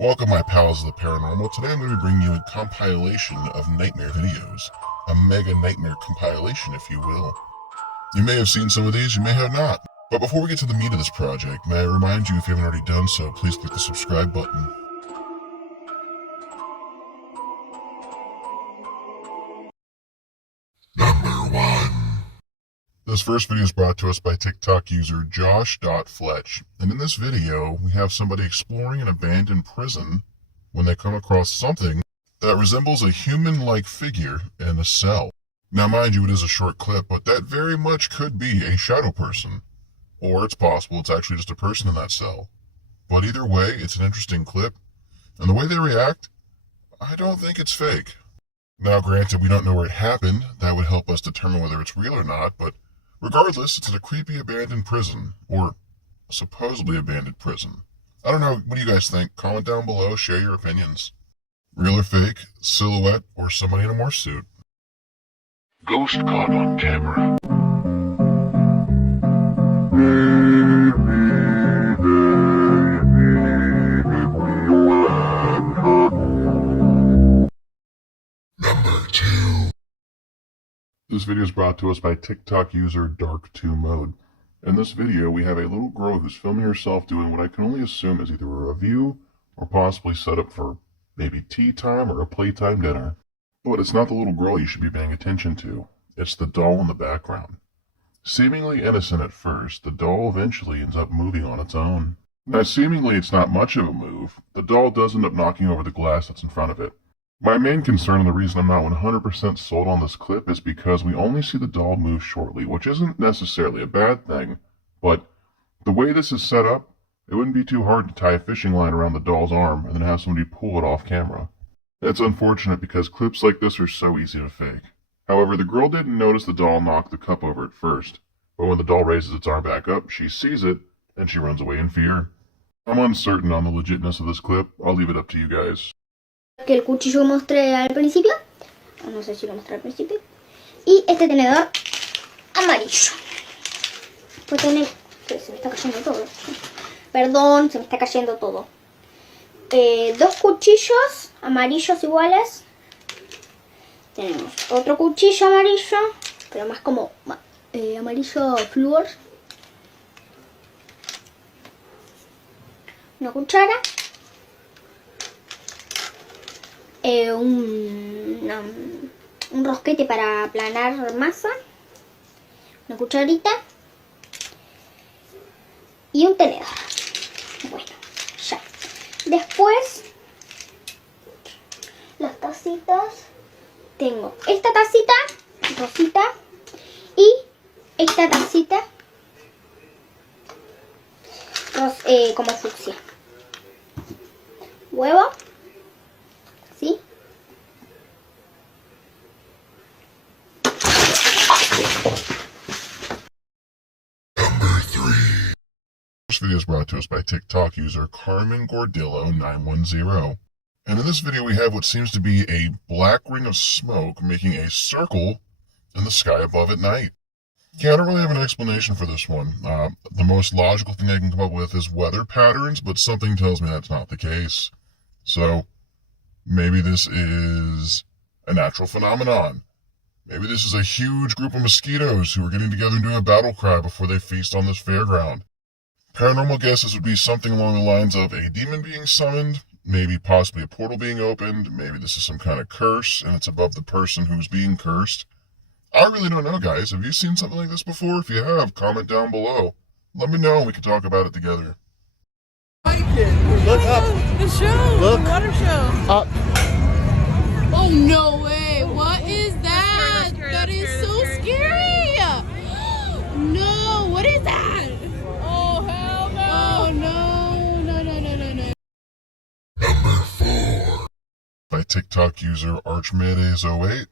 Welcome, my pals of the paranormal. Today I'm going to be bringing you a compilation of nightmare videos. A mega nightmare compilation, if you will. You may have seen some of these, you may have not. But before we get to the meat of this project, may I remind you, if you haven't already done so, please click the subscribe button. Number 1. This first video is brought to us by TikTok user Josh.Fletch. And in this video, we have somebody exploring an abandoned prison when they come across something that resembles a human-like figure in a cell. Now, mind you, it is a short clip, but that very much could be a shadow person. Or it's possible it's actually just a person in that cell. But either way, it's an interesting clip. And the way they react, I don't think it's fake. Now, granted, we don't know where it happened. That would help us determine whether it's real or not, but regardless, it's in a creepy abandoned prison, or supposedly abandoned prison. I don't know, what do you guys think? Comment down below, share your opinions. Real or fake, silhouette, or somebody in a morph suit? Ghost caught on camera. Number 2. This video is brought to us by TikTok user Dark2Mode. In this video, we have a little girl who's filming herself doing what I can only assume is either a review or possibly set up for maybe tea time or a playtime dinner. But it's not the little girl you should be paying attention to. It's the doll in the background. Seemingly innocent at first, the doll eventually ends up moving on its own. Now, seemingly it's not much of a move. The doll does end up knocking over the glass that's in front of it. My main concern and the reason I'm not 100% sold on this clip is because we only see the doll move shortly, which isn't necessarily a bad thing, but the way this is set up, it wouldn't be too hard to tie a fishing line around the doll's arm and then have somebody pull it off camera. It's unfortunate because clips like this are so easy to fake. However, the girl didn't notice the doll knock the cup over at first, but when the doll raises its arm back up, she sees it, and she runs away in fear. I'm uncertain on the legitness of this clip. I'll leave it up to you guys. Que el cuchillo mostré al principio, no sé si lo mostré al principio, y este tenedor amarillo. Pues tener, se me está cayendo todo. Perdón, se me está cayendo todo. Dos cuchillos amarillos iguales. Tenemos otro cuchillo amarillo, pero más como amarillo flúor. Una cuchara. Un rosquete para aplanar masa, una cucharita y un tenedor. Bueno, ya. Después, las tacitas. Tengo esta tacita rosita y esta tacita como fucsia. Huevo. ¿Sí? Number 3. This video is brought to us by TikTok user Carmen Gordillo910. And in this video we have what seems to be a black ring of smoke making a circle in the sky above at night. Yeah, I don't really have an explanation for this one. The most logical thing I can come up with is weather patterns, but something tells me that's not the case. So maybe this is a natural phenomenon. Maybe this is a huge group of mosquitoes who are getting together and doing a battle cry before they feast on this fairground. Paranormal guesses would be something along the lines of a demon being summoned, maybe possibly a portal being opened, maybe this is some kind of curse and it's above the person who's being cursed. I really don't know, guys. Have you seen something like this before? If you have, comment down below. Let me know and we can talk about it together. Look up. The show. Look. The water show. Up. Oh, no way. What is that? That is so scary. No. What is that? Oh, hell no. Oh, no. No, no, no, no, no. Number 4. By TikTok user Archmedes08.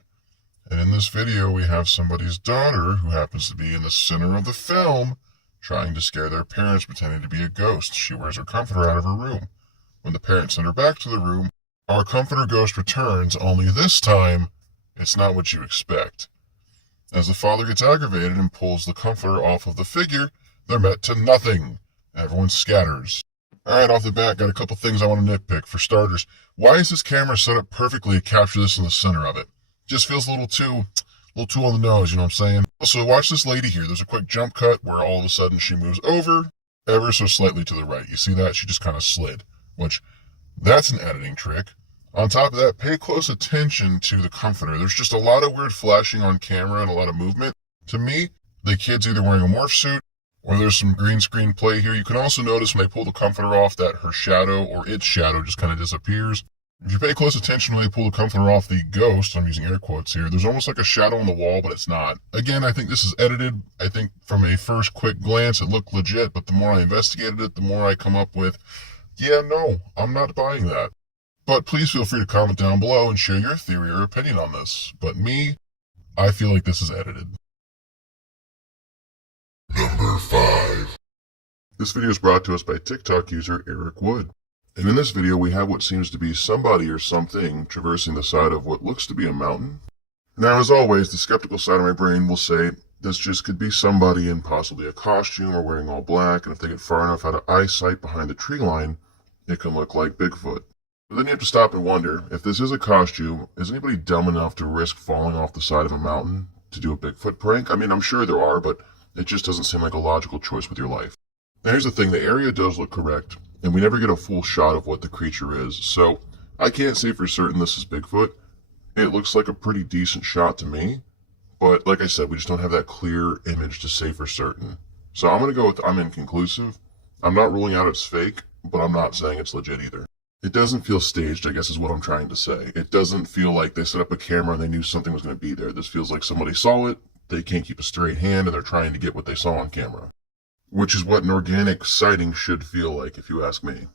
And in this video, we have somebody's daughter who happens to be in the center of the film trying to scare their parents pretending to be a ghost. She wears her comforter out of her room. When the parents send her back to the room, our comforter ghost returns, only this time, it's not what you expect. As the father gets aggravated and pulls the comforter off of the figure, they're met to nothing. Everyone scatters. Alright, off the bat, got a couple things I want to nitpick. For starters, why is this camera set up perfectly to capture this in the center of it? Just feels a little too on the nose, you know what I'm saying? Also, watch this lady here. There's a quick jump cut where all of a sudden she moves over ever so slightly to the right. You see that? She just kind of slid, which that's an editing trick. On top of that, pay close attention to the comforter. There's just a lot of weird flashing on camera and a lot of movement. To me, the kid's either wearing a morph suit or there's some green screen play here. You can also notice when they pull the comforter off that her shadow or its shadow just kind of disappears. If you pay close attention when they pull the comforter off the ghost, I'm using air quotes here, there's almost like a shadow on the wall, but it's not. Again, I think this is edited. I think from a first quick glance, it looked legit, but the more I investigated it, the more I come up with, yeah, no, I'm not buying that. But please feel free to comment down below and share your theory or opinion on this. But me, I feel like this is edited. Number 5. This video is brought to us by TikTok user Eric Wood. And in this video we have what seems to be somebody or something traversing the side of what looks to be a mountain. Now, as always, the skeptical side of my brain will say this just could be somebody in possibly a costume or wearing all black, and if they get far enough out of eyesight behind the tree line, it can look like Bigfoot. But then you have to stop and wonder, if this is a costume, is anybody dumb enough to risk falling off the side of a mountain to do a Bigfoot prank? I mean, I'm sure there are, but it just doesn't seem like a logical choice with your life. Now here's the thing, the area does look correct, and we never get a full shot of what the creature is, so I can't say for certain this is Bigfoot. It looks like a pretty decent shot to me, but like I said, we just don't have that clear image to say for certain. So I'm going to go with I'm inconclusive. I'm not ruling out it's fake, but I'm not saying it's legit either. It doesn't feel staged, I guess is what I'm trying to say. It doesn't feel like they set up a camera and they knew something was going to be there. This feels like somebody saw it, they can't keep a straight hand, and they're trying to get what they saw on camera. Which is what an organic sighting should feel like, if you ask me.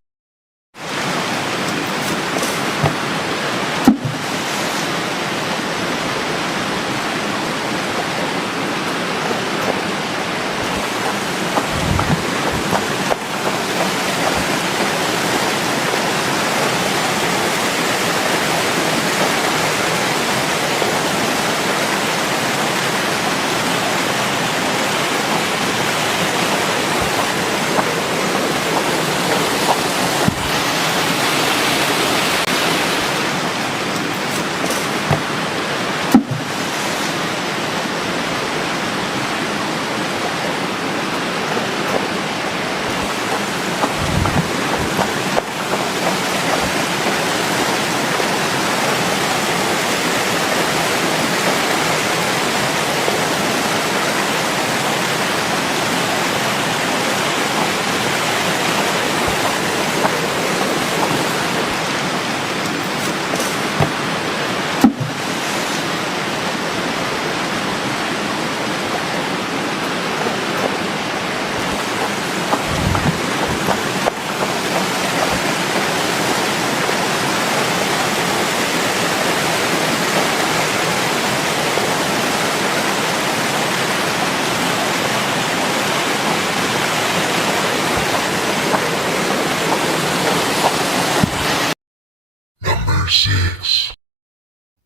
Number 6.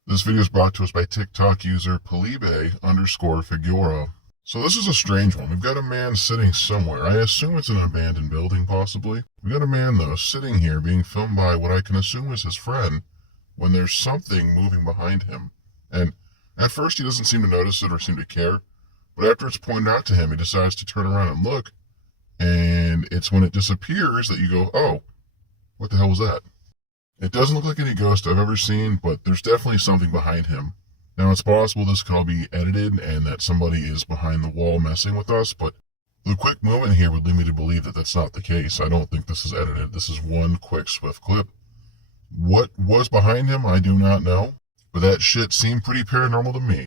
This video is brought to us by TikTok user Polibe_Figura. So this is a strange one. We've got a man sitting somewhere. I assume it's an abandoned building, possibly. We've got a man, though, sitting here being filmed by what I can assume is his friend when there's something moving behind him. And at first he doesn't seem to notice it or seem to care. But after it's pointed out to him, he decides to turn around and look. And it's when it disappears that you go, oh, what the hell was that? It doesn't look like any ghost I've ever seen, but there's definitely something behind him. Now, it's possible this could all be edited and that somebody is behind the wall messing with us, but the quick movement here would lead me to believe that that's not the case. I don't think this is edited. This is one quick, swift clip. What was behind him, I do not know, but that shit seemed pretty paranormal to me.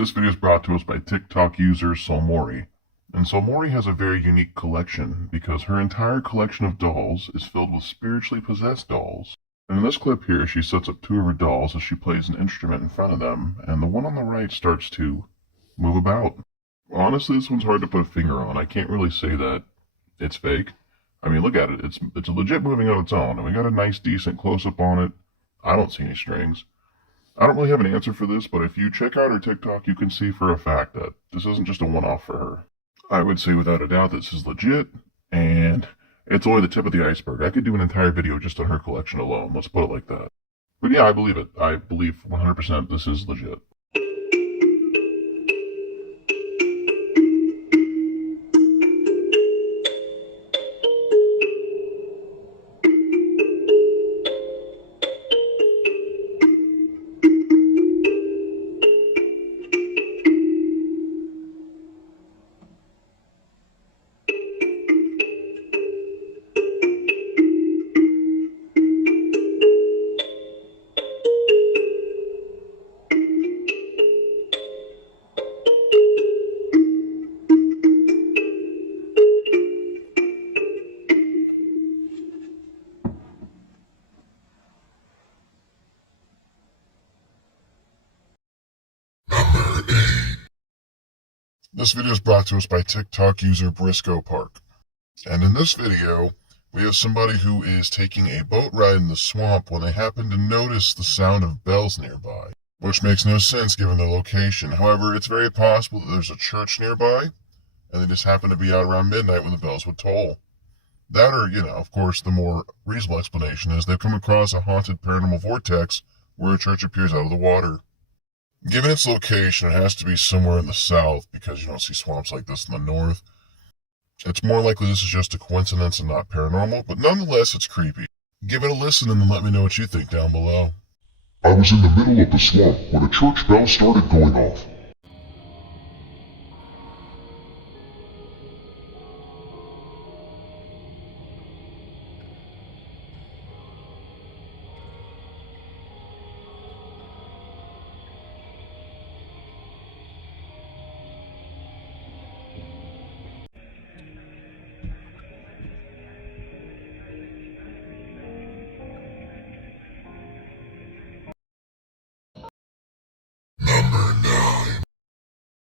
This video is brought to us by TikTok user Solmori. And Solmori has a very unique collection because her entire collection of dolls is filled with spiritually possessed dolls. And in this clip here, she sets up two of her dolls as she plays an instrument in front of them, and the one on the right starts to move about. Honestly, this one's hard to put a finger on. I can't really say that it's fake. I mean, look at it. It's legit moving on its own, and we got a nice, decent close-up on it. I don't see any strings. I don't really have an answer for this, but if you check out her TikTok, you can see for a fact that this isn't just a one-off for her. I would say without a doubt this is legit, and it's only the tip of the iceberg. I could do an entire video just on her collection alone, let's put it like that. But yeah, I believe it. I believe 100% this is legit. This video is brought to us by TikTok user Briscoe Park. And in this video, we have somebody who is taking a boat ride in the swamp when they happen to notice the sound of bells nearby, which makes no sense given the location. However, it's very possible that there's a church nearby, and they just happen to be out around midnight when the bells would toll. That or, of course, the more reasonable explanation is they've come across a haunted paranormal vortex where a church appears out of the water. Given its location, it has to be somewhere in the south because you don't see swamps like this in the north. It's more likely this is just a coincidence and not paranormal, but nonetheless, it's creepy. Give it a listen and then let me know what you think down below. I was in the middle of the swamp when a church bell started going off.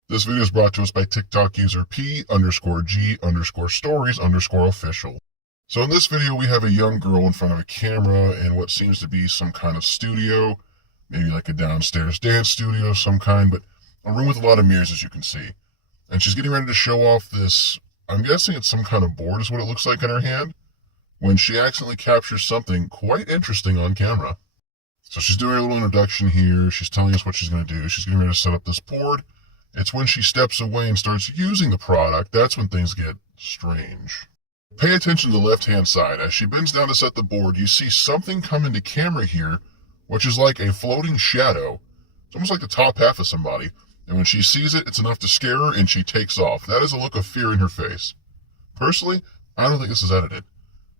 This video is brought to us by TikTok user P_G_stories_official. So in this video, we have a young girl in front of a camera in what seems to be some kind of studio, maybe like a downstairs dance studio of some kind, but a room with a lot of mirrors, as you can see. And she's getting ready to show off this, I'm guessing it's some kind of board is what it looks like in her hand, when she accidentally captures something quite interesting on camera. So she's doing a little introduction here. She's telling us what she's going to do. She's getting ready to set up this board. It's when she steps away and starts using the product, that's when things get strange. Pay attention to the left-hand side. As she bends down to set the board, you see something come into camera here, which is like a floating shadow. It's almost like the top half of somebody. And when she sees it, it's enough to scare her, and she takes off. That is a look of fear in her face. Personally, I don't think this is edited.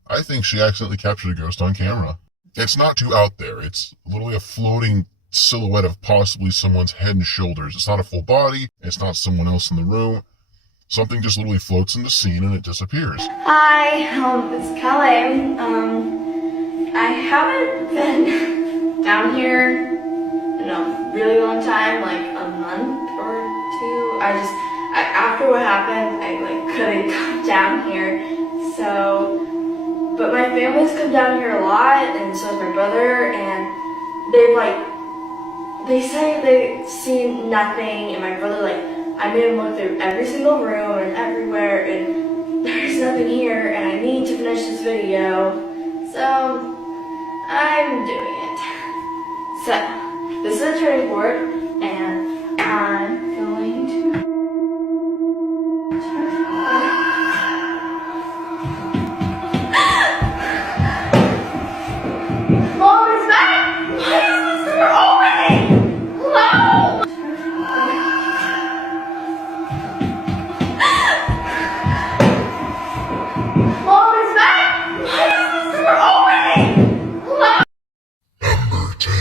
I think she accidentally captured a ghost on camera. It's not too out there. It's literally a floating silhouette of possibly someone's head and shoulders. It's not a full body. It's not someone else in the room. Something just literally floats in the scene and it disappears. Hi, it's Kelly. I haven't been down here in a really long time, like a month or two. After what happened, I couldn't come down here. So, but my family's come down here a lot, and so has my brother, and they say they've seen nothing, and my brother, I made him look through every single room and everywhere, and there's nothing here, and I need to finish this video, so I'm doing it. So, this is a turning board, and I'm going to Mom, it's back! Why is this door opening? Hello? Mom, it's back! Why is this door opening? Hello? Number 10.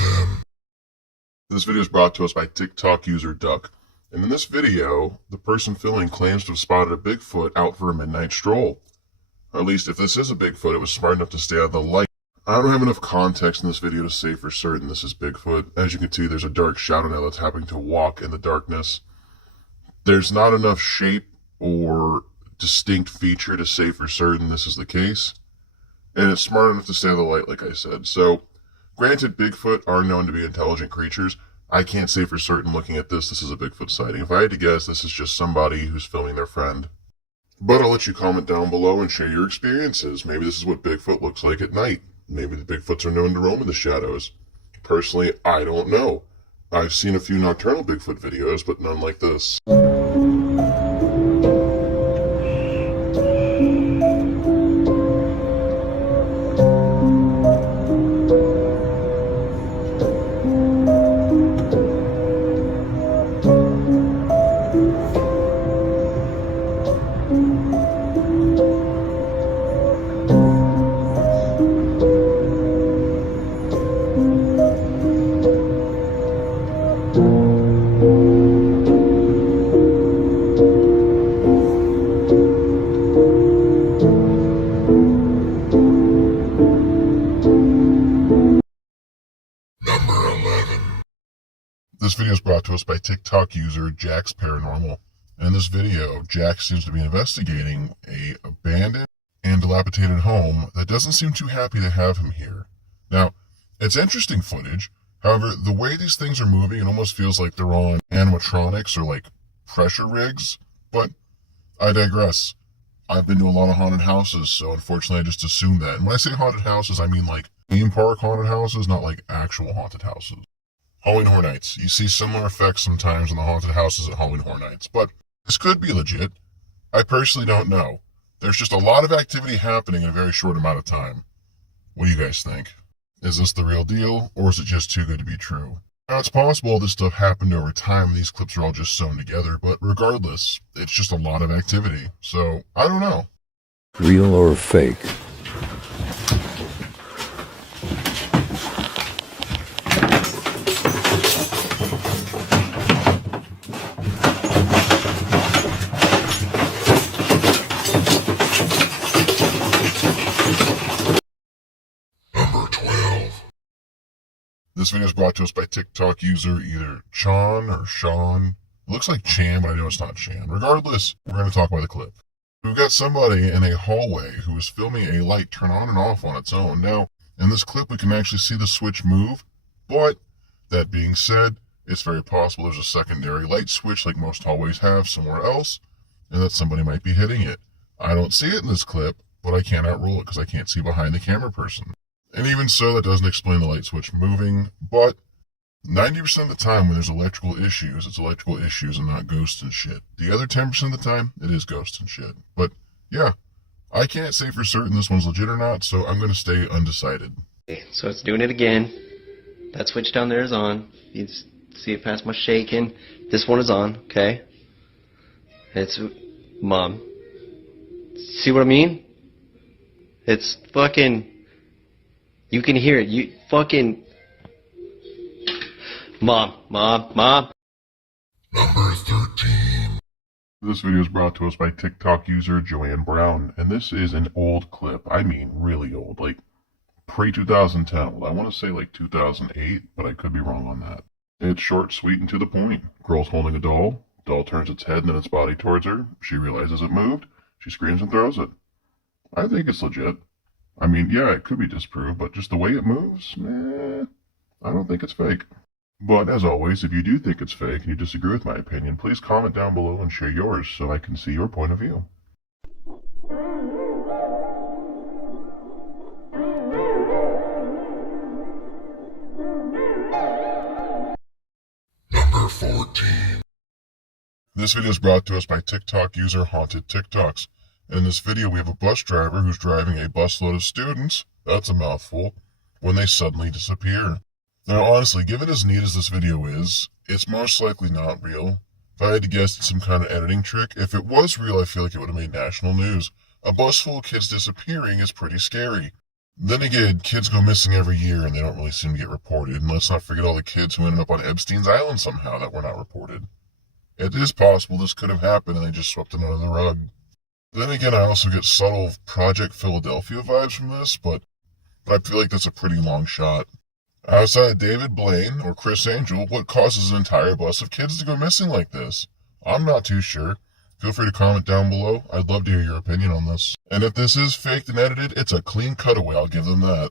This video is brought to us by TikTok user Duck. And in this video, the person filming claims to have spotted a Bigfoot out for a midnight stroll. Or at least if this is a Bigfoot, it was smart enough to stay out of the light. I don't have enough context in this video to say for certain this is Bigfoot. As you can see, there's a dark shadow now that's happening to walk in the darkness. There's not enough shape or distinct feature to say for certain this is the case. And it's smart enough to stay out of the light, like I said. So, granted, Bigfoot are known to be intelligent creatures. I can't say for certain looking at this is a Bigfoot sighting. If I had to guess, this is just somebody who's filming their friend. But I'll let you comment down below and share your experiences. Maybe this is what Bigfoot looks like at night. Maybe the Bigfoots are known to roam in the shadows. Personally, I don't know. I've seen a few nocturnal Bigfoot videos, but none like this. This video is brought to us by TikTok user Jack's Paranormal. And in this video, Jack seems to be investigating a abandoned and dilapidated home that doesn't seem too happy to have him here. Now, it's interesting footage. However, the way these things are moving, it almost feels like they're on animatronics or like pressure rigs. But I digress. I've been to a lot of haunted houses, so unfortunately I just assumed that. And when I say haunted houses, I mean like theme park haunted houses, not like actual haunted houses. Halloween Horror Nights. You see similar effects sometimes in the haunted houses at Halloween Horror Nights, but this could be legit. I personally don't know. There's just a lot of activity happening in a very short amount of time. What do you guys think? Is this the real deal, or is it just too good to be true? Now, it's possible this stuff happened over time and these clips are all just sewn together, but regardless, it's just a lot of activity. So, I don't know. Real or fake? This video is brought to us by TikTok user either Chan or Sean. It looks like Chan, but I know it's not Chan. Regardless, we're going to talk about the clip. We've got somebody in a hallway who is filming a light turn on and off on its own. Now, in this clip, we can actually see the switch move, but that being said, it's very possible there's a secondary light switch like most hallways have somewhere else, and that somebody might be hitting it. I don't see it in this clip, but I can't outrule it because I can't see behind the camera person. And even so, that doesn't explain the light switch moving, but 90% of the time when there's electrical issues, it's electrical issues and not ghosts and shit. The other 10% of the time, it is ghosts and shit. But yeah, I can't say for certain this one's legit or not, so I'm going to stay undecided. So it's doing it again. That switch down there is on. You see it past my shaking. This one is on, okay? It's, Mom. See what I mean? It's fucking... You can hear it. You fucking... Mom. Number 13. This video is brought to us by TikTok user Joanne Brown, and this is an old clip. I mean, really old, like pre-2010 old. I want to say like 2008, but I could be wrong on that. It's short, sweet, and to the point. Girl's holding a doll. Doll turns its head and then its body towards her. She realizes it moved. She screams and throws it. I think it's legit. I mean, yeah, it could be disproved, but just the way it moves, I don't think it's fake. But as always, if you do think it's fake and you disagree with my opinion, please comment down below and share yours so I can see your point of view. Number 14. This video is brought to us by TikTok user Haunted TikToks. In this video, we have a bus driver who's driving a busload of students, that's a mouthful, when they suddenly disappear. Now, honestly, given as neat as this video is, it's most likely not real. If I had to guess, it's some kind of editing trick. If it was real, I feel like it would have made national news. A bus full of kids disappearing is pretty scary. Then again, kids go missing every year and they don't really seem to get reported. And let's not forget all the kids who ended up on Epstein's Island somehow that were not reported. It is possible this could have happened and they just swept it under the rug. Then again, I also get subtle Project Philadelphia vibes from this, but I feel like that's a pretty long shot. Outside of David Blaine or Chris Angel, what causes an entire bus of kids to go missing like this? I'm not too sure. Feel free to comment down below. I'd love to hear your opinion on this. And if this is faked and edited, it's a clean cutaway, I'll give them that.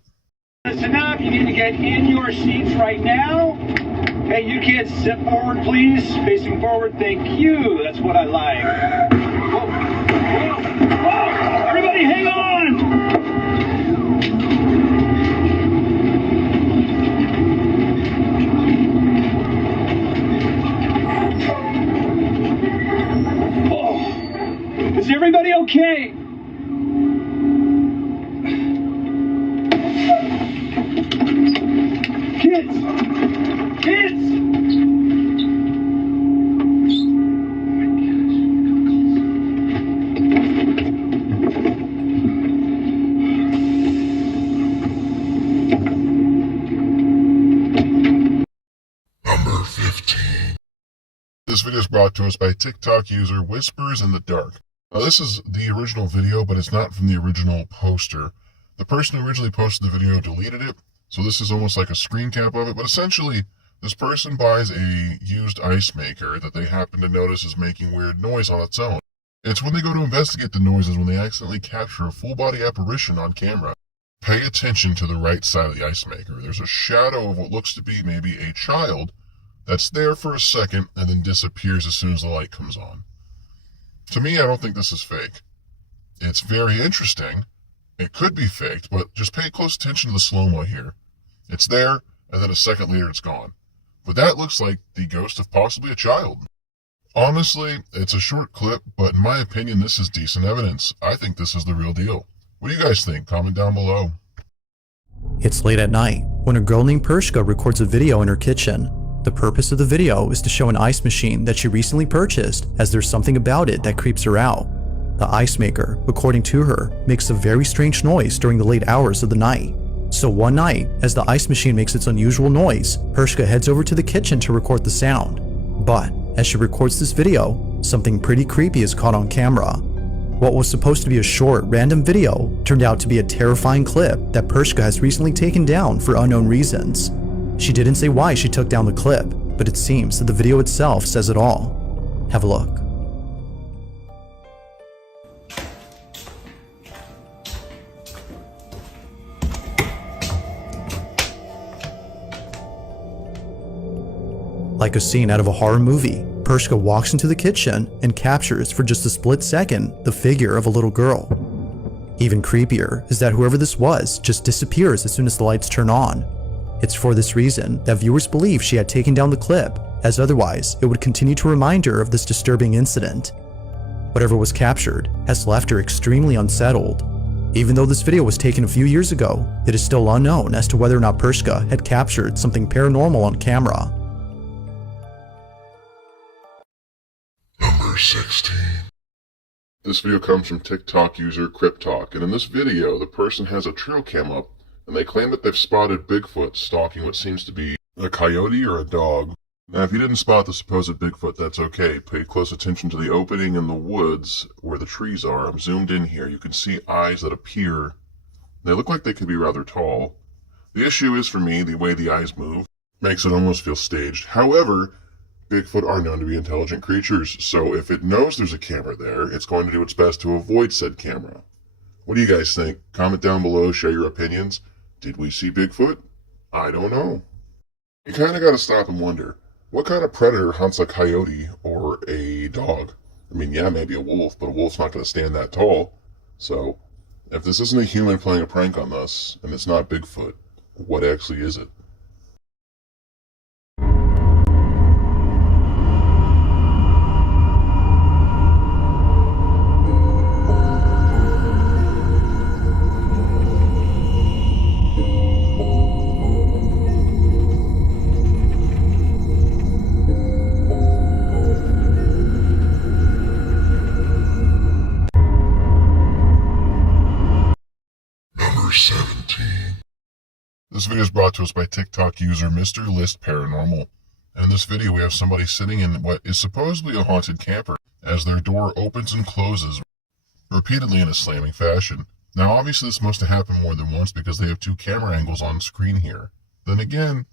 Listen up, you need to get in your seats right now. Hey, you kids, step forward, please. Facing forward, thank you. That's what I like. Whoa, whoa, whoa! Everybody hang on! Oh, is everybody okay? Kids! Kids! Number 15. This video is brought to us by TikTok user Whispers in the Dark. Now this is the original video, but it's not from the original poster. The person who originally posted the video deleted it, so this is almost like a screen cap of it, but essentially this person buys a used ice maker that they happen to notice is making weird noise on its own. It's when they go to investigate the noises when they accidentally capture a full body apparition on camera. Pay attention to the right side of the ice maker. There's a shadow of what looks to be maybe a child that's there for a second and then disappears as soon as the light comes on. To me, I don't think this is fake. It's very interesting. It could be faked, but just pay close attention to the slow-mo here. It's there, and then a second later it's gone. But that looks like the ghost of possibly a child. Honestly, it's a short clip, but in my opinion, this is decent evidence. I think this is the real deal. What do you guys think? Comment down below. It's late at night when a girl named Pershka records a video in her kitchen. The purpose of the video is to show an ice machine that she recently purchased, as there's something about it that creeps her out. The ice maker, according to her, makes a very strange noise during the late hours of the night. So one night, as the ice machine makes its unusual noise, Pershka heads over to the kitchen to record the sound. But as she records this video, something pretty creepy is caught on camera. What was supposed to be a short, random video turned out to be a terrifying clip that Pershka has recently taken down for unknown reasons. She didn't say why she took down the clip, but it seems that the video itself says it all. Have a look. Like a scene out of a horror movie, Pershka walks into the kitchen and captures for just a split second the figure of a little girl. Even creepier is that whoever this was just disappears as soon as the lights turn on. It's for this reason that viewers believe she had taken down the clip, as otherwise it would continue to remind her of this disturbing incident. Whatever was captured has left her extremely unsettled. Even though this video was taken a few years ago, it is still unknown as to whether or not Pershka had captured something paranormal on camera. Number 16. This video comes from TikTok user Cryptalk, and in this video, the person has a trail cam up, and they claim that they've spotted Bigfoot stalking what seems to be a coyote or a dog. Now, if you didn't spot the supposed Bigfoot, that's okay. Pay close attention to the opening in the woods where the trees are. I'm zoomed in here. You can see eyes that appear. They look like they could be rather tall. The issue is, for me, the way the eyes move makes it almost feel staged. However, Bigfoot are known to be intelligent creatures, so if it knows there's a camera there, it's going to do its best to avoid said camera. What do you guys think? Comment down below, share your opinions. Did we see Bigfoot? I don't know. You kind of got to stop and wonder, what kind of predator hunts a coyote or a dog? I mean, yeah, maybe a wolf, but a wolf's not going to stand that tall. So, if this isn't a human playing a prank on us, and it's not Bigfoot, what actually is it? Number 17. This video is brought to us by TikTok user Mr. List Paranormal. And in this video, we have somebody sitting in what is supposedly a haunted camper as their door opens and closes repeatedly in a slamming fashion. Now, obviously, this must have happened more than once because they have two camera angles on screen here. Then again,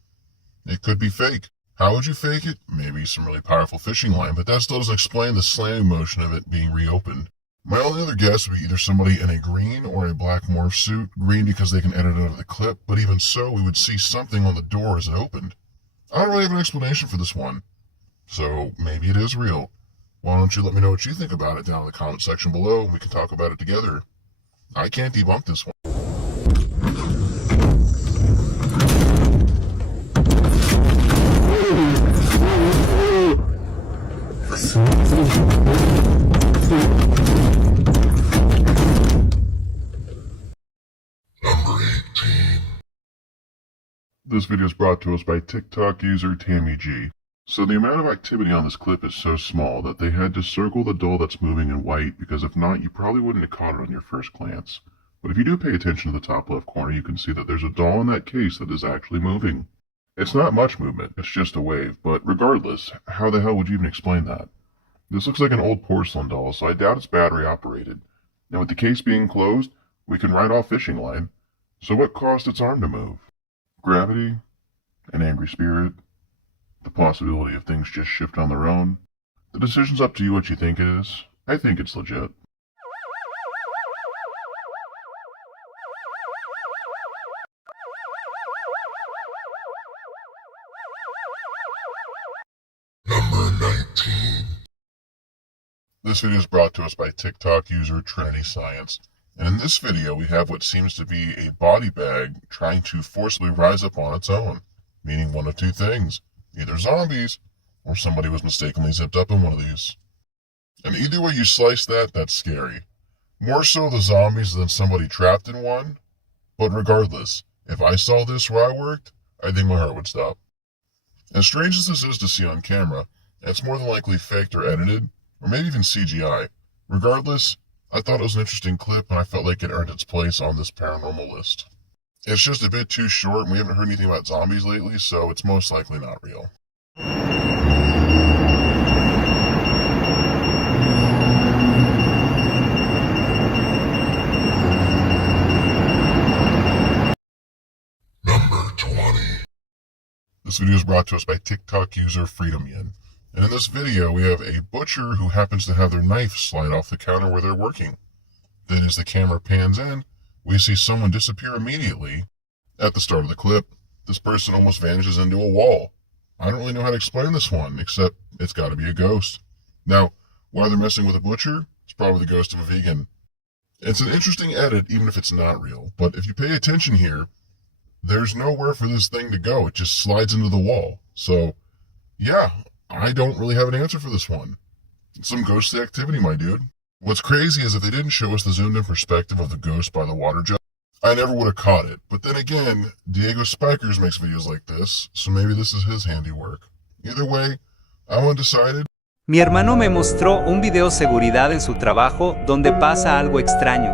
it could be fake. How would you fake it? Maybe some really powerful fishing line, but that still doesn't explain the slamming motion of it being reopened. My only other guess would be either somebody in a green or a black morph suit. Green because they can edit it out of the clip, but even so, we would see something on the door as it opened. I don't really have an explanation for this one, so maybe it is real. Why don't you let me know what you think about it down in the comment section below, and we can talk about it together. I can't debunk this one. This video is brought to us by TikTok user Tammy G. So the amount of activity on this clip is so small that they had to circle the doll that's moving in white, because if not, you probably wouldn't have caught it on your first glance. But if you do pay attention to the top left corner, you can see that there's a doll in that case that is actually moving. It's not much movement, it's just a wave, but regardless, how the hell would you even explain that? This looks like an old porcelain doll, so I doubt it's battery operated. Now with the case being closed, we can write off fishing line. So what caused its arm to move? Gravity? An angry spirit? The possibility of things just shift on their own? The decision's up to you what you think it is. I think it's legit. Number 19. This video is brought to us by TikTok user Trinity Science. And in this video, we have what seems to be a body bag trying to forcibly rise up on its own, meaning one of two things. Either zombies, or somebody was mistakenly zipped up in one of these. And either way you slice that, that's scary. More so the zombies than somebody trapped in one. But regardless, if I saw this where I worked, I think my heart would stop. As strange as this is to see on camera, it's more than likely faked or edited, or maybe even CGI. Regardless, I thought it was an interesting clip, and I felt like it earned its place on this paranormal list. It's just a bit too short, and we haven't heard anything about zombies lately, so it's most likely not real. Number 20. This video is brought to us by TikTok user Freedom Yin. And in this video, we have a butcher who happens to have their knife slide off the counter where they're working. Then as the camera pans in, we see someone disappear immediately. At the start of the clip, this person almost vanishes into a wall. I don't really know how to explain this one, except it's got to be a ghost. Now, why they're messing with a butcher? It's probably the ghost of a vegan. It's an interesting edit, even if it's not real. But if you pay attention here, there's nowhere for this thing to go. It just slides into the wall. So, yeah, I don't really have an answer for this one. It's some ghostly activity, my dude. What's crazy is if they didn't show us the zoomed-in perspective of the ghost by the water jet, I never would have caught it. But then again, Diego Spikers makes videos like this, so maybe this is his handiwork. Either way, I'm undecided. Mi hermano me mostró un video seguridad en su trabajo donde pasa algo extraño.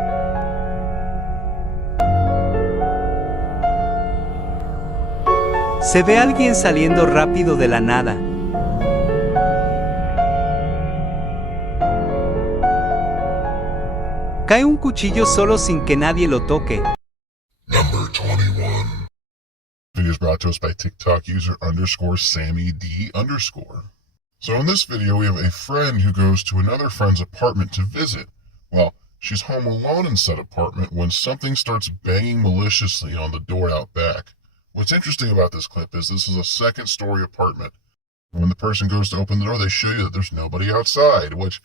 Se ve a alguien saliendo rápido de la nada. Cae un cuchillo solo sin que nadie lo toque. Number 21. Video is brought to us by TikTok user _SammyD_. So in this video, we have a friend who goes to another friend's apartment to visit. Well, she's home alone in said apartment when something starts banging maliciously on the door out back. What's interesting about this clip is this is a second-story apartment. When the person goes to open the door, they show you that there's nobody outside, which,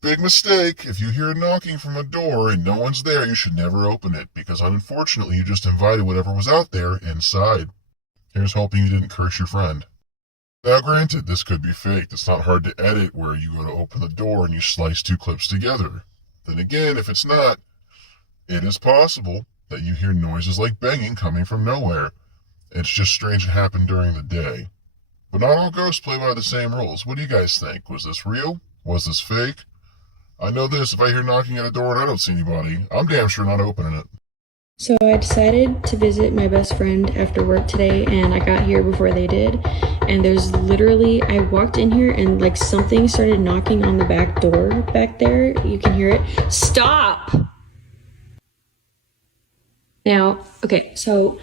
big mistake. If you hear knocking from a door and no one's there, you should never open it, because unfortunately you just invited whatever was out there inside. Here's hoping you didn't curse your friend. Now granted, this could be faked. It's not hard to edit where you go to open the door and you slice two clips together. Then again, if it's not, it is possible that you hear noises like banging coming from nowhere. It's just strange it happened during the day. But not all ghosts play by the same rules. What do you guys think? Was this real? Was this fake? I know this, if I hear knocking at a door and I don't see anybody, I'm damn sure not opening it. So I decided to visit my best friend after work today, and I got here before they did. And there's literally, I walked in here and like something started knocking on the back door back there. You can hear it. Stop! Now, okay, so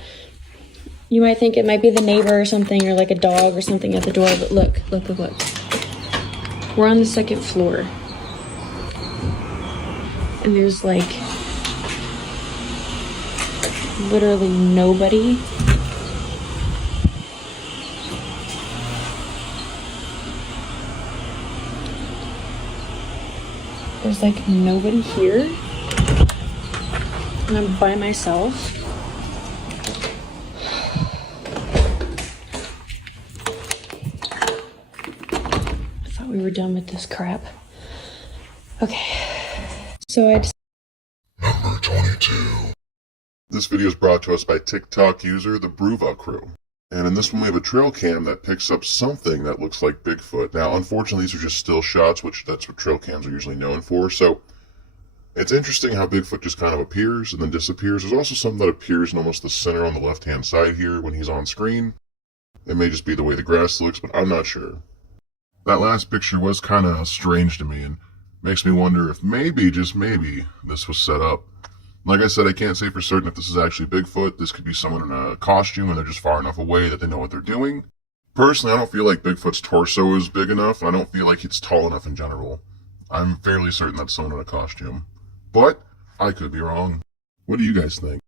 you might think it might be the neighbor or something, or like a dog or something at the door, but look. We're on the second floor. And there's like literally nobody. There's like nobody here. And I'm by myself. I thought we were done with this crap. Okay. So I Number 22. This video is brought to us by TikTok user the Bruva Crew. And in this one we have a trail cam that picks up something that looks like Bigfoot. Now, unfortunately, these are just still shots, which that's what trail cams are usually known for. So it's interesting how Bigfoot just kind of appears and then disappears. There's also something that appears in almost the center on the left-hand side here when he's on screen. It may just be the way the grass looks, but I'm not sure. That last picture was kind of strange to me and makes me wonder if maybe, just maybe, this was set up. Like I said, I can't say for certain if this is actually Bigfoot. This could be someone in a costume and they're just far enough away that they know what they're doing. Personally, I don't feel like Bigfoot's torso is big enough, and I don't feel like it's tall enough in general. I'm fairly certain that's someone in a costume. But I could be wrong. What do you guys think?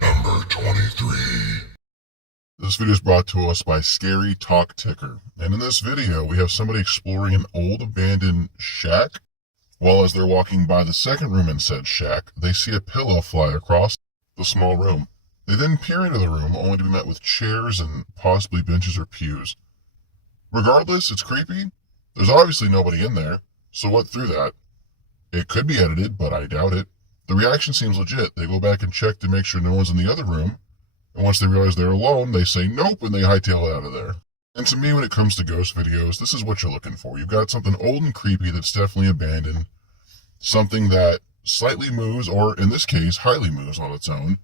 Number 23. This video is brought to us by Scary Talk Ticker. And in this video, we have somebody exploring an old abandoned shack. While as they're walking by the second room in said shack, they see a pillow fly across the small room. They then peer into the room, only to be met with chairs and possibly benches or pews. Regardless, it's creepy. There's obviously nobody in there, so what threw that? It could be edited, but I doubt it. The reaction seems legit. They go back and check to make sure no one's in the other room, and once they realize they're alone, they say nope, and they hightail it out of there. And to me, when it comes to ghost videos, this is what you're looking for. You've got something old and creepy that's definitely abandoned, something that slightly moves, or in this case, highly moves on its own,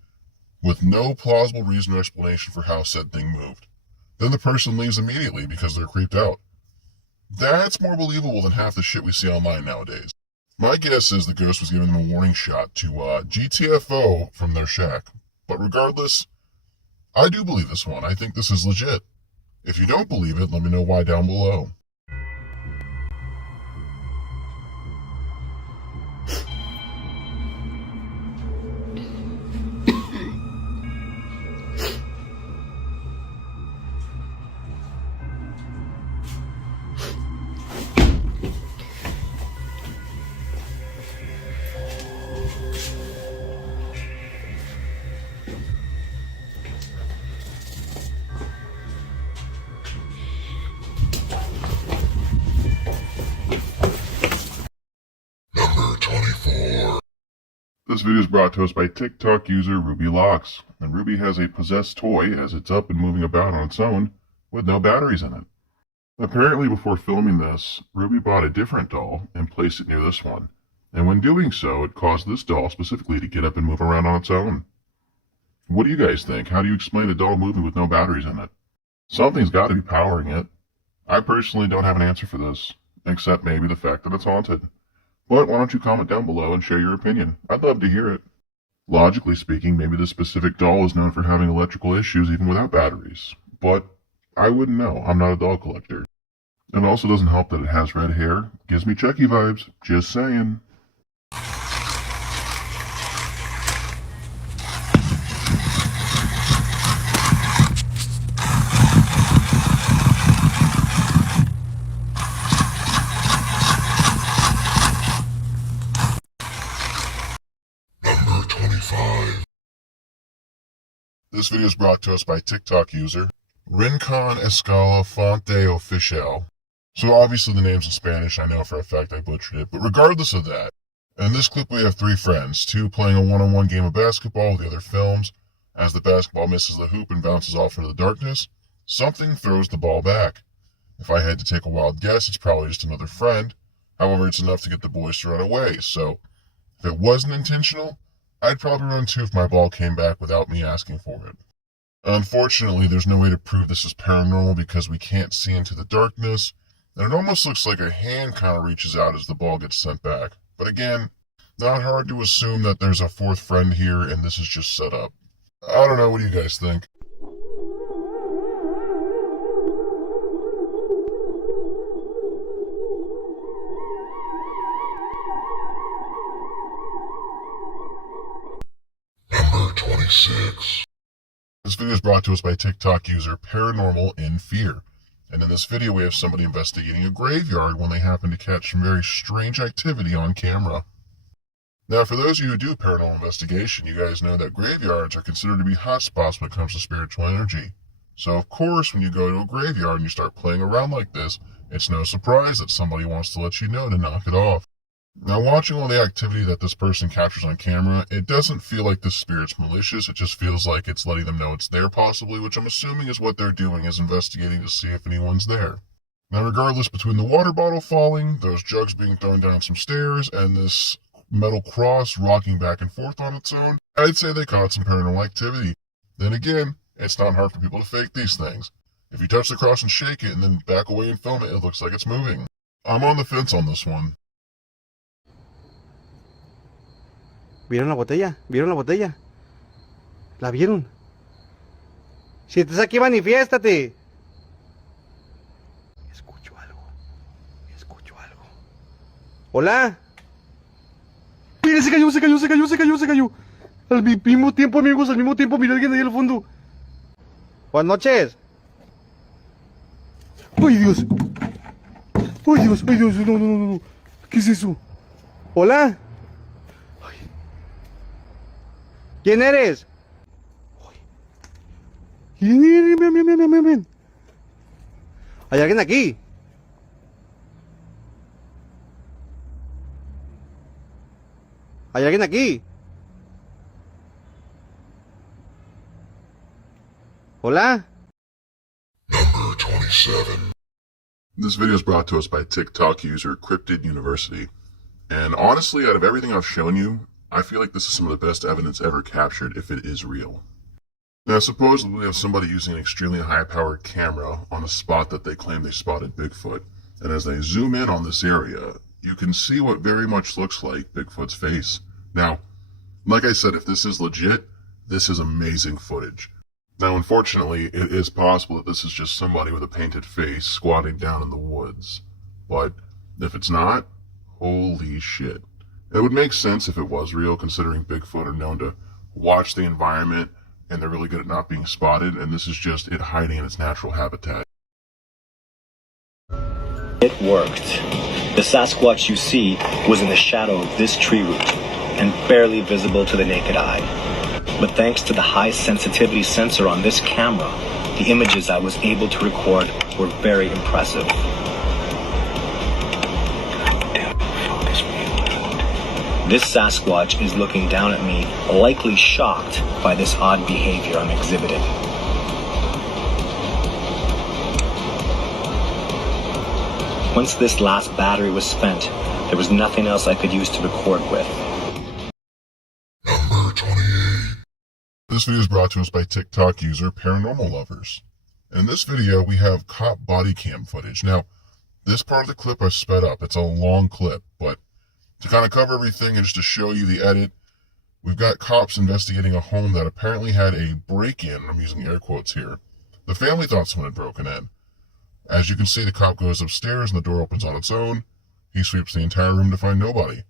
with no plausible reason or explanation for how said thing moved. Then the person leaves immediately because they're creeped out. That's more believable than half the shit we see online nowadays. My guess is the ghost was giving them a warning shot to GTFO from their shack. But regardless, I do believe this one. I think this is legit. If you don't believe it, let me know why down below. Number 24. This video is brought to us by TikTok user Ruby Locks, and Ruby has a possessed toy as it's up and moving about on its own with no batteries in it. Apparently before filming this, Ruby bought a different doll and placed it near this one, and when doing so, it caused this doll specifically to get up and move around on its own. What do you guys think? How do you explain a doll moving with no batteries in it? Something's got to be powering it. I personally don't have an answer for this, except maybe the fact that it's haunted. But why don't you comment down below and share your opinion? I'd love to hear it. Logically speaking, maybe this specific doll is known for having electrical issues even without batteries. But I wouldn't know. I'm not a doll collector. It also doesn't help that it has red hair. Gives me Chucky vibes. Just saying. Number 25. This video is brought to us by TikTok user Rincon Escala Fonte Oficial. So obviously the name's in Spanish, I know for a fact I butchered it, but regardless of that, in this clip we have three friends, two playing a one-on-one game of basketball with the other films, as the basketball misses the hoop and bounces off into the darkness. something throws the ball back. If I had to take a wild guess, it's probably just another friend. However, it's enough to get the boys to run away, so if it wasn't intentional, I'd probably run too if my ball came back without me asking for it. Unfortunately, there's no way to prove this is paranormal because we can't see into the darkness, and it almost looks like a hand kind of reaches out as the ball gets sent back. But again, not hard to assume that there's a fourth friend here and this is just set up. I don't know, what do you guys think? Number 26. This video is brought to us by TikTok user Paranormal in Fear. And in this video, we have somebody investigating a graveyard when they happen to catch some very strange activity on camera. Now, for those of you who do paranormal investigation, you guys know that graveyards are considered to be hotspots when it comes to spiritual energy. So, of course, when you go to a graveyard and you start playing around like this, it's no surprise that somebody wants to let you know to knock it off. Now, watching all the activity that this person captures on camera, it doesn't feel like the spirit's malicious. It just feels like it's letting them know it's there possibly, which I'm assuming is what they're doing, is investigating to see if anyone's there. Now, regardless, between the water bottle falling, those jugs being thrown down some stairs, and this metal cross rocking back and forth on its own, I'd say they caught some paranormal activity. Then again, it's not hard for people to fake these things. If you touch the cross and shake it and then back away and film it, it looks like it's moving. I'm on the fence on this one. ¿Vieron la botella? ¿Vieron la botella? ¿La vieron? Si estás aquí, manifiéstate. Escucho algo. Escucho algo. ¿Hola? Mire, se cayó, se cayó, se cayó, se cayó, se cayó. Al mismo tiempo, amigos, al mismo tiempo. Mira alguien ahí al fondo. Buenas noches. ¡Ay, Dios! ¡Ay, Dios! ¡Ay, Dios! No, no, no, no. ¿Qué es eso? ¿Hola? ¿Quién eres? ¿Quién eres? Ven. ¿Hay alguien aquí? ¿Hay alguien aquí? ¿Hola? Number 27. This video is brought to us by TikTok user Cryptid University. And honestly, out of everything I've shown you, I feel like this is some of the best evidence ever captured if it is real. Now, supposedly we have somebody using an extremely high-powered camera on a spot that they claim they spotted Bigfoot. And as they zoom in on this area, you can see what very much looks like Bigfoot's face. Now, like I said, if this is legit, this is amazing footage. Now, unfortunately, it is possible that this is just somebody with a painted face squatting down in the woods. But if it's not, holy shit. It would make sense if it was real, considering Bigfoot are known to watch the environment, and they're really good at not being spotted, and this is just it hiding in its natural habitat. It worked. The Sasquatch you see was in the shadow of this tree root, and barely visible to the naked eye. But thanks to the high sensitivity sensor on this camera, the images I was able to record were very impressive. This Sasquatch is looking down at me, likely shocked by this odd behavior I'm exhibiting. Once this last battery was spent, there was nothing else I could use to record with. Number 28. This video is brought to us by TikTok user Paranormal Lovers. In this video, we have cop body cam footage. Now, this part of the clip I sped up. It's a long clip, but to kind of cover everything and just to show you the edit, we've got cops investigating a home that apparently had a break-in. I'm using air quotes here. The family thought someone had broken in. As you can see, the cop goes upstairs and the door opens on its own. He sweeps the entire room to find nobody.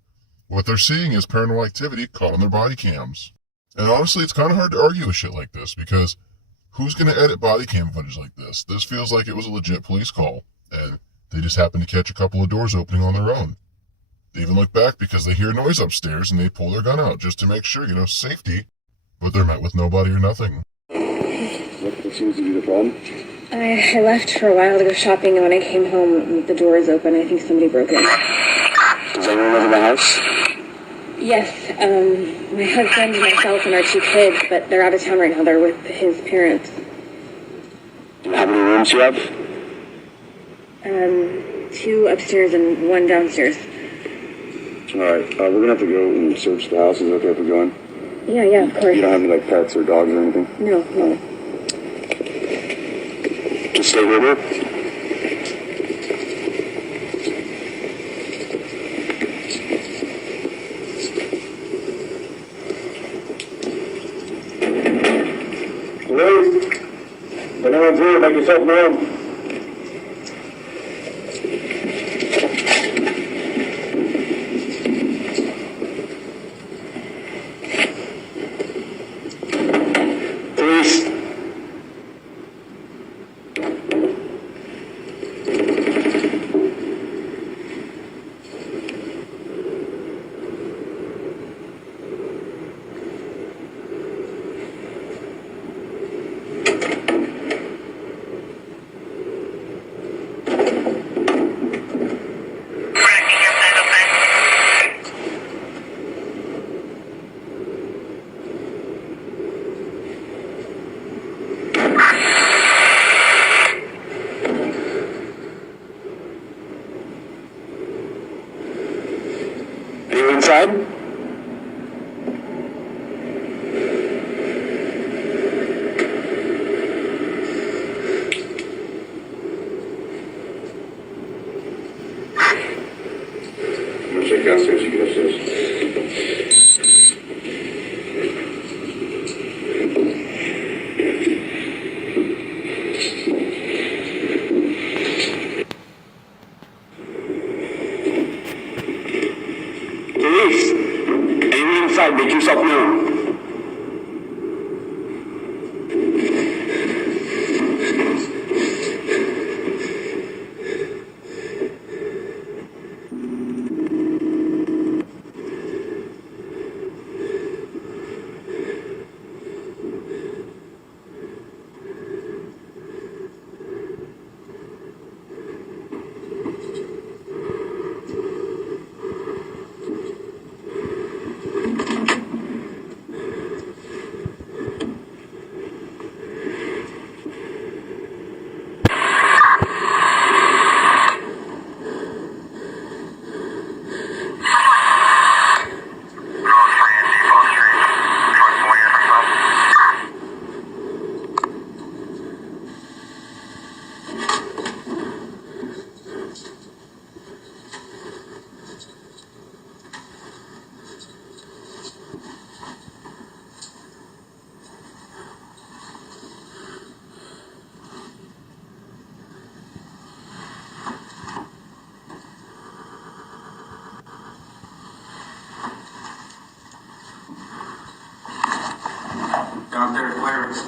What they're seeing is paranormal activity caught on their body cams. And honestly, it's kind of hard to argue with shit like this because who's going to edit body cam footage like this? This feels like it was a legit police call, and they just happened to catch a couple of doors opening on their own. They even look back because they hear noise upstairs and they pull their gun out just to make sure, safety. But they're met with nobody or nothing. What seems to be the problem? I left for a while to go shopping, and when I came home, the door is open. I think somebody broke in. Does anyone live in the house? Yes, my husband and myself and our two kids, but they're out of town right now. They're with his parents. How many rooms do you have? 2 upstairs and 1 downstairs. Alright, we're gonna have to go and search the house. Is it okay if we go in? Yeah, of course. You don't have any, like, pets or dogs or anything? No. Just stay with her. Hello? If anyone's here, make yourself known. Police. Are you inside? I'm gonna check downstairs, you get upstairs. Police! Anyone inside, make yourself known. Downstairs clearance.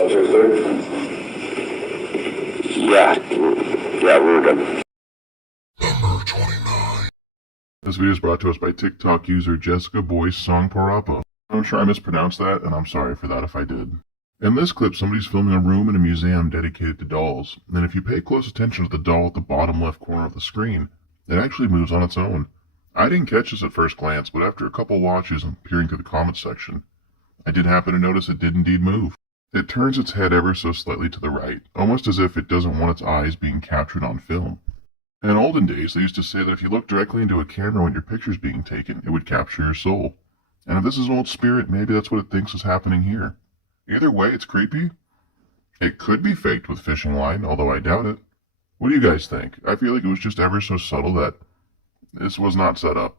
Upstairs clear? Yeah, we're done. This video is brought to us by TikTok user Jessica Boyce Song Parapo. I'm sure I mispronounced that, and I'm sorry for that if I did. In this clip, somebody's filming a room in a museum dedicated to dolls, and if you pay close attention to the doll at the bottom left corner of the screen, it actually moves on its own. I didn't catch this at first glance, but after a couple watches and peering through the comments section, I did happen to notice it did indeed move. It turns its head ever so slightly to the right, almost as if it doesn't want its eyes being captured on film. In olden days, they used to say that if you look directly into a camera when your picture's being taken, it would capture your soul. And if this is an old spirit, maybe that's what it thinks is happening here. Either way, it's creepy. It could be faked with fishing line, although I doubt it. What do you guys think? I feel like it was just ever so subtle that this was not set up.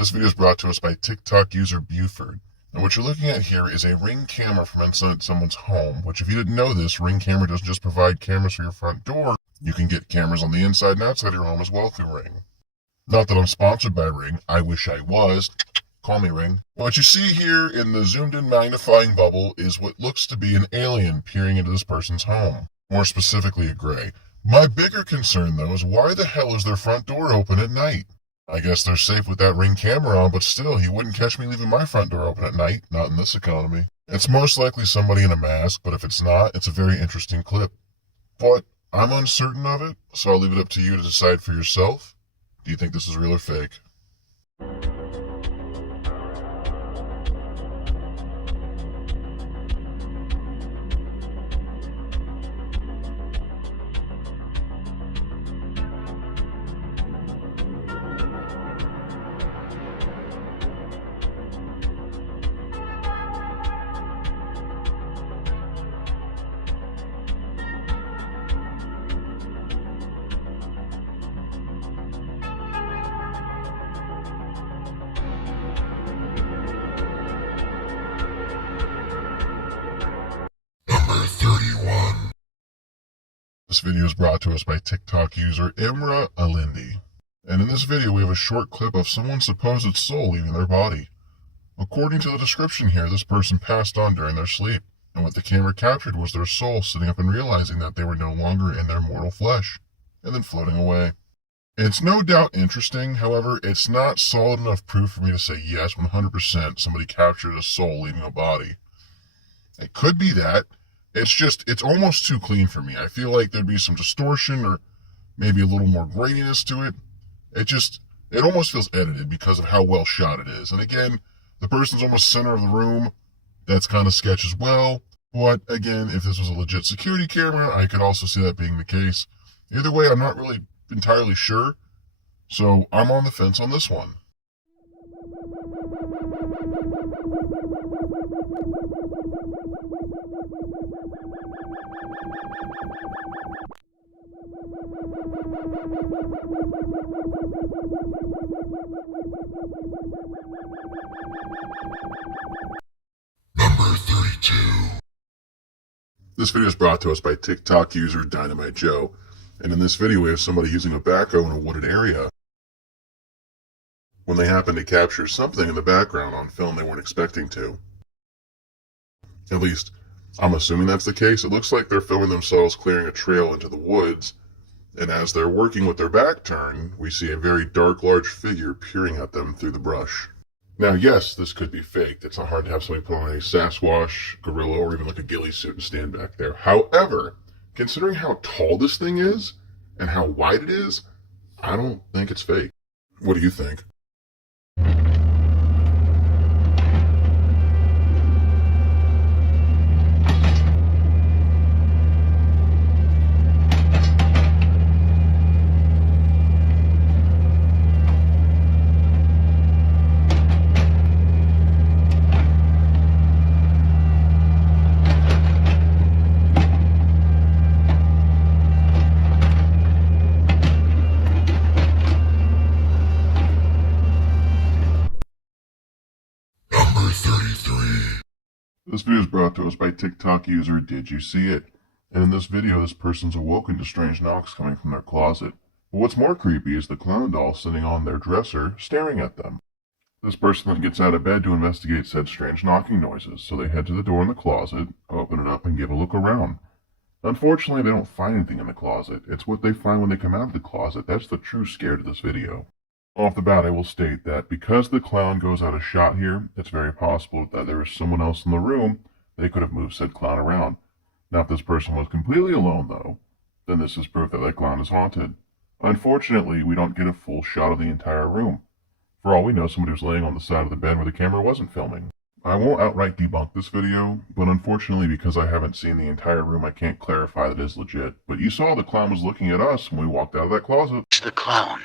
This video is brought to us by TikTok user Buford. And what you're looking at here is a Ring camera from inside someone's home, which if you didn't know this, Ring camera doesn't just provide cameras for your front door. You can get cameras on the inside and outside of your home as well through Ring. Not that I'm sponsored by Ring. I wish I was. Call me Ring. What you see here in the zoomed in magnifying bubble is what looks to be an alien peering into this person's home. More specifically, a gray. My bigger concern though is why the hell is their front door open at night? I guess they're safe with that Ring camera on, but still, you wouldn't catch me leaving my front door open at night, not in this economy. It's most likely somebody in a mask, but if it's not, it's a very interesting clip. But I'm uncertain of it, so I'll leave it up to you to decide for yourself. Do you think this is real or fake? Number 31. This video is brought to us by TikTok user Imra Alindi. And in this video we have a short clip of someone's supposed soul leaving their body. According to the description here, this person passed on during their sleep, and what the camera captured was their soul sitting up and realizing that they were no longer in their mortal flesh, and then floating away. It's no doubt interesting, however, it's not solid enough proof for me to say yes, 100% somebody captured a soul leaving a body. It could be that. It's almost too clean for me. I feel like there'd be some distortion or maybe a little more graininess to it. It almost feels edited because of how well shot it is. And again, the person's almost center of the room. That's kind of sketch as well. But again, if this was a legit security camera, I could also see that being the case. Either way, I'm not really entirely sure. So I'm on the fence on this one. Number 32. This video is brought to us by TikTok user Dynamite Joe. And in this video we have somebody using a backhoe in a wooded area when they happen to capture something in the background on film they weren't expecting to. At least, I'm assuming that's the case. It looks like they're filming themselves clearing a trail into the woods, and as they're working with their back turned, we see a very dark, large figure peering at them through the brush. Now, yes, this could be faked. It's not hard to have somebody put on a Sasquatch, gorilla, or even like a ghillie suit and stand back there. However, considering how tall this thing is and how wide it is, I don't think it's fake. What do you think? This video is brought to us by TikTok user Did You See It? And in this video, this person's awoken to strange knocks coming from their closet. But what's more creepy is the clown doll sitting on their dresser, staring at them. This person then gets out of bed to investigate said strange knocking noises, so they head to the door in the closet, open it up, and give a look around. Unfortunately, they don't find anything in the closet. It's what they find when they come out of the closet that's the true scare to this video. Off the bat, I will state that because the clown goes out of shot here, it's very possible that there is someone else in the room. They could have moved said clown around. Now, if this person was completely alone, though, then this is proof that that clown is haunted. Unfortunately, we don't get a full shot of the entire room. For all we know, somebody was laying on the side of the bed where the camera wasn't filming. I won't outright debunk this video, but unfortunately, because I haven't seen the entire room, I can't clarify that it's legit. But you saw the clown was looking at us when we walked out of that closet. It's the clown.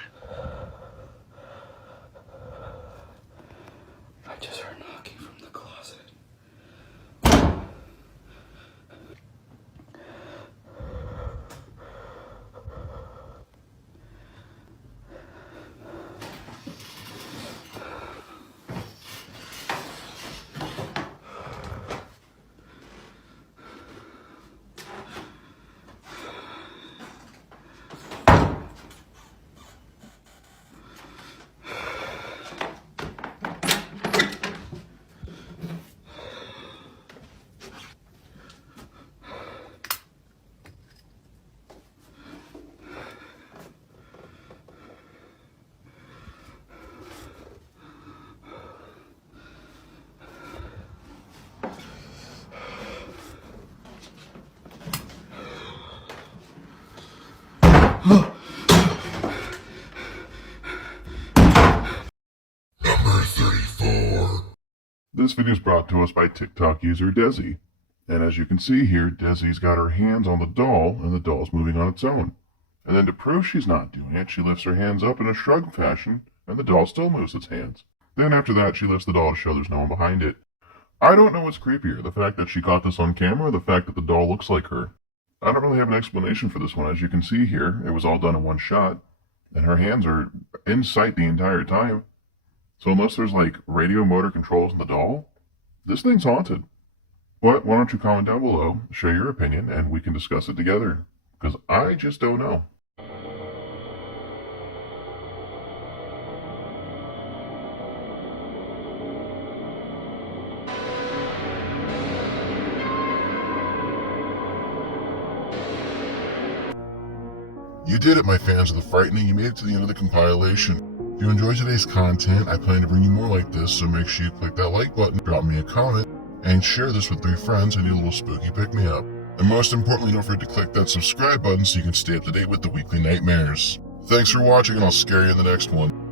I just heard knocking from the closet. This video is brought to us by TikTok user Desi. And as you can see here, Desi's got her hands on the doll, and the doll's moving on its own. And then to prove she's not doing it, she lifts her hands up in a shrug fashion, and the doll still moves its hands. Then after that, she lifts the doll to show there's no one behind it. I don't know what's creepier, the fact that she caught this on camera or the fact that the doll looks like her. I don't really have an explanation for this one. As you can see here, it was all done in one shot, and her hands are in sight the entire time. So unless there's like radio motor controls in the doll, this thing's haunted. But why don't you comment down below, share your opinion, and we can discuss it together. Because I just don't know. You did it, my fans of the frightening. You made it to the end of the compilation. If you enjoyed today's content, I plan to bring you more like this, so make sure you click that like button, drop me a comment, and share this with 3 friends and your little spooky pick-me-up. And most importantly, don't forget to click that subscribe button so you can stay up to date with the weekly nightmares. Thanks for watching, and I'll scare you in the next one.